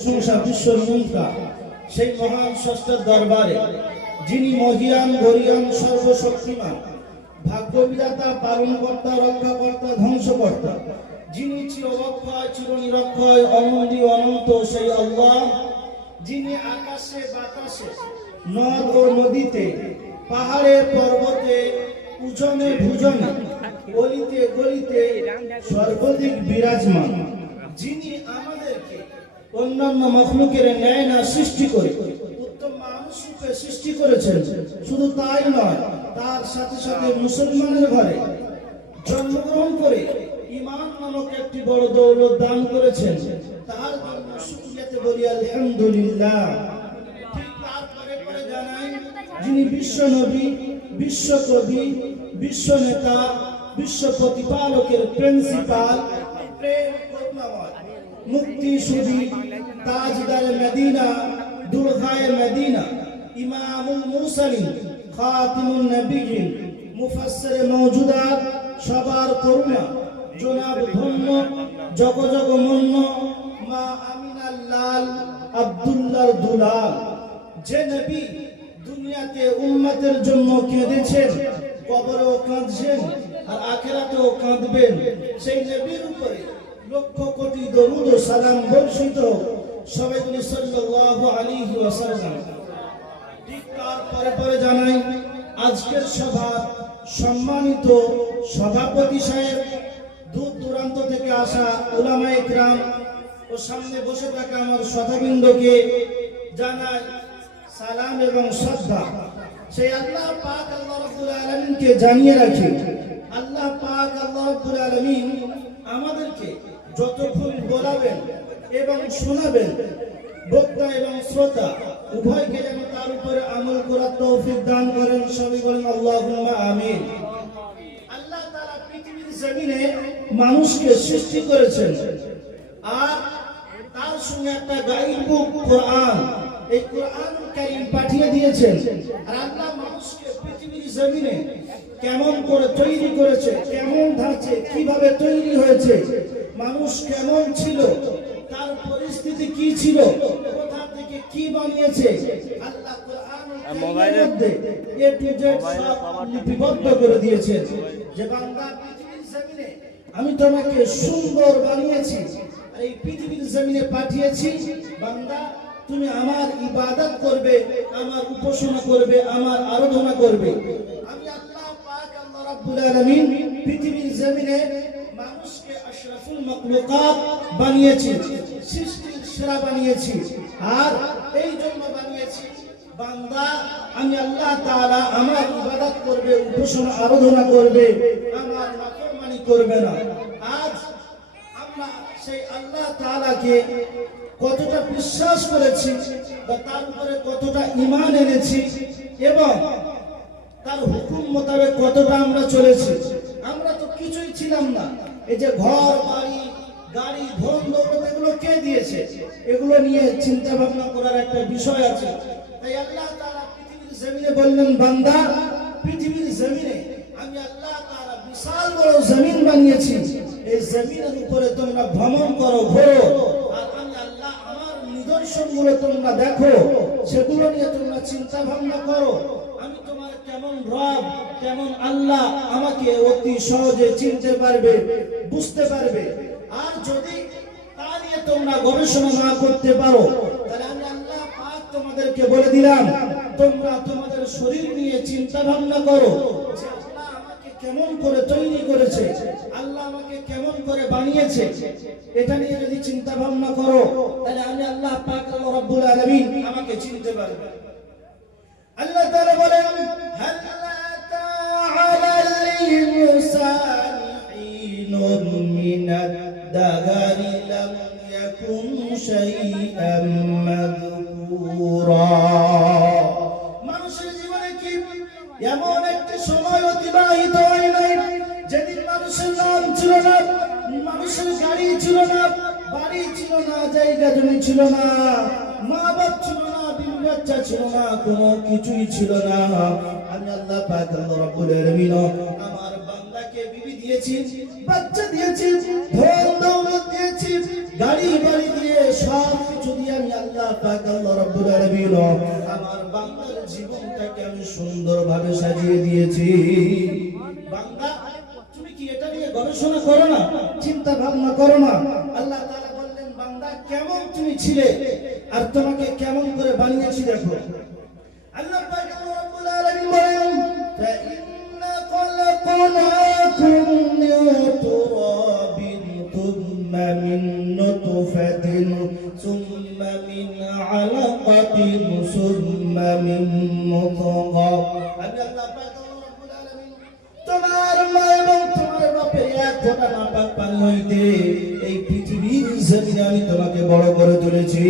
প্রশংসা বিশ্বের মুক্তা সেই মহান স্রষ্টার দরবারে, যিনি মহিয়ান গরিয়ান সর্বশক্তিমান, ভাগ্যবিধাতা, পালনকর্তা, রক্ষাকর্তা, ধ্বংসকর্তা, যিনি চিরঅক্ষয় চিরনিরক্ষয় অনন্তি অনন্ত সেই আল্লাহ, যিনি আকাশে বাতাসে নদ ও নদীতে পাহাড়ে পর্বতে উজনে ভুজনে গলিতে গলিতে সর্বাধিক বিরাজমান, যিনি আমাদেরকে অন্যান্য মখলুকের ন্যায় না সৃষ্টি করে উত্তম মানুষ রূপে সৃষ্টি করেছেন। শুধু তাই নয়, তার সাথে সাথে মুসলমানের ঘরে জন্মগ্রহণ করে ঈমান নামক একটি বড় দৌলত দান করেছেন। তার জন্য শুকরিয়াতে বলি আলহামদুলিল্লাহ। ঠিক তারপরে পরে জানাই, যিনি বিশ্ব নবী, বিশ্ব কবি, বিশ্ব নেতা, বিশ্ব প্রতিপালকের প্রিন্সিপাল, প্রেম করুণাময়, মুক্তি সুদী, তাজদার মদিনা, দুলহায়ে মদিনা, ইমামুল মুরসালিন, খাতিমুন নবিয়্যিন, মুফাসসিরে মাওজুদাত, সবার করুণা, জনাব ধন্য জগজগমন্য মা আমিনার লাল আব্দুল্লাহর দুলাল, যে নবী দুনিয়াতে উম্মতের জন্য কেঁদেছেন, কবরেও কাঁদছেন আর আখিরাতেও কাঁদবেন, সেই নবীর উপরে লক্ষ কোটি দরুদ ও সালাম বর্ষিত। সবাই বলি সাল্লাল্লাহু আলাইহি ওয়াসাল্লাম। ঠিক তারপরে পরে জানাই, আজকের সভা সম্মানিত সভাপতি সাহেব, দূর দূরান্ত থেকে আসা উলামায়ে কিরাম ও সামনে বসে থাকা আমার শতাবৃন্দকে জানাই সালাম এবং শ্রদ্ধা। সেই আল্লাহ পাক আল্লাহ রাব্বুল আলামিনকে জানিয়ে রাখি, আল্লাহ পাক আল্লাহ রাব্বুল আলামিন আমাদেরকে যতক্ষণ বলাবেন এবং শোনাবেন, বক্তা এবং শ্রোতা উভয়কে যেন তার উপরে আমল করার তৌফিক দান করেন। সবাই বলেন আল্লাহুম্মা আমিন। আল্লাহ তাআলা পৃথিবীর জমিনে মানুষকে সৃষ্টি করেছেন আর তার সঙ্গে একটা গাইড বুক কোরআন, এই কোরআনুল কারীম পাঠিয়ে দিয়েছেন। আর আল্লাহ মানুষকে পৃথিবীর জমিনে কেমন করে তৈরি করেছে, কেমন ধাঁচে কিভাবে তৈরি হয়েছে, মানুষ কেমন ছিল, তার পরিস্থিতি কি ছিল, কোথা থেকে কি বানিয়েছে, আল্লাহ কোরআনুল কারীমের মধ্যে এ টু জেড সব লিপিবদ্ধ করে দিয়েছেন। যে বান্দা পৃথিবীর জমিনে আমি তোমাকে সুন্দর বানিয়েছি, আর এই পৃথিবীর জমিনে পাঠিয়েছি, বান্দা তুমি আমার ইবাদত করবে, আমার উপাসনা করবে, আমার আরাধনা করবে। আমি আল্লাহ পাক আল্লাহ রাব্বুল আলামিন পৃথিবীর জমিনে মানুষকে আশরাফুল মাখলুকাত বানিয়েছি, সৃষ্টির সেরা বানিয়েছি। আর এই জন্য বানিয়েছি, বান্দা আমি আল্লাহ তাআলা আমার ইবাদত করবে, উপাসনা আরাধনা করবে, আমার নাফরমানি করবে না। আজ আমরা সেই আল্লাহ তাআলাকে কতটা বিশ্বাস করেছি বা তার উপরে কতটা ঈমান এনেছি এবং তার হুকুম মোতাবেক কতটা আমরা চলেছি। আমরা তো কিছুই ছিলাম না। এই যে ঘর বাড়ি গাড়ি ধন দৌলত এগুলো কে দিয়েছে, এগুলো নিয়ে চিন্তা ভাবনা করার একটা বিষয় আছে। তাই আল্লাহ তাআলা পৃথিবীর জমিনে বললেন, বান্দা পৃথিবীর জমিনে আমি আল্লাহ তাআলা বিশাল বড় জমিন বানিয়েছি, এই জমিনের উপরে তোমরা ভ্রমণ করো, ঘোরো, আর আমি আল্লাহ আমার নিদর্শনগুলো তোমরা দেখো, সেগুলো নিয়ে তোমরা চিন্তা ভাবনা করো। আমি তোমার কেমন রব, কেমন আল্লাহ আমাকে অতি সহজে চিনতে পারবে, বুঝতে পারবে। আর যদি তা নিয়ে তোমরা গবেষণা না করতে পারো, তাহলে আমি আল্লাহ পাক তোমাদেরকে বলে দিলাম, তোমরা তোমাদের শরীর নিয়ে চিন্তা ভাবনা করো যে আল্লাহ আমাকে কেমন করে তৈরি করেছে, আল্লাহ আমাকে কেমন করে বানিয়েছে। এটা নিয়ে যদি চিন্তা ভাবনা করো, তাহলে আমি আল্লাহ পাক আল্লাহ রাব্বুল আলামিন আমাকে চিনতে পারবে। আল্লাহ তাআলা বলেন, হাল আতা আলাল ইনসানি হিনুন মিনাদ দাহরি লাম ইয়াকুন শাইআন মাযকুরা। মানুষের জীবনে কি এমন একটি সময় অতিবাহিত হয় নাই যেদিন মানুষের নাম ছিল না, মানুষের গাড়ি ছিল না, বাড়ি ছিল না, জায়গা জমি ছিল না, মা বাপ ছিল না, বাচ্চা ছিল না, কোনো কিছুই ছিল না। আমি আল্লাহ পাক আল্লাহ রাব্বুল আলামিন আমার বান্দাকে বিবি দিয়েছি, বাচ্চা দিয়েছি, ধন দৌলত দিয়েছি, গাড়ি বাড়ি দিয়ে সব কিছু দিয়ে আল্লাহ পাক আল্লাহ রাব্বুল আলামিন আমার বান্দার জীবনটাকে আমি সুন্দরভাবে সাজিয়ে দিয়েছি। বান্দা তুমি কি এটা নিয়ে গবেষণা করো না, চিন্তা ভাবনা করো না? আল্লাহ তাআলা বললেন বান্দা কেমন তুমি ছিলে আর তোমাকে কেমন করে বানিয়েছি দেখো। আল্লাহ পাক আল্লাহ রাব্বুল আলামিন বলেন فإنا خلقناكم من تراب ثم من نطفة ثم من علقة ثم من مضغة আল্লাহ পাক আল্লাহ রাব্বুল আলামিন তোমার মা এবং তোমার বাপের এক ফোঁটা নাপাক পানি হইতে এই পৃথিবীর জমিনে আমি তোমাকে বড় করে তুলেছি।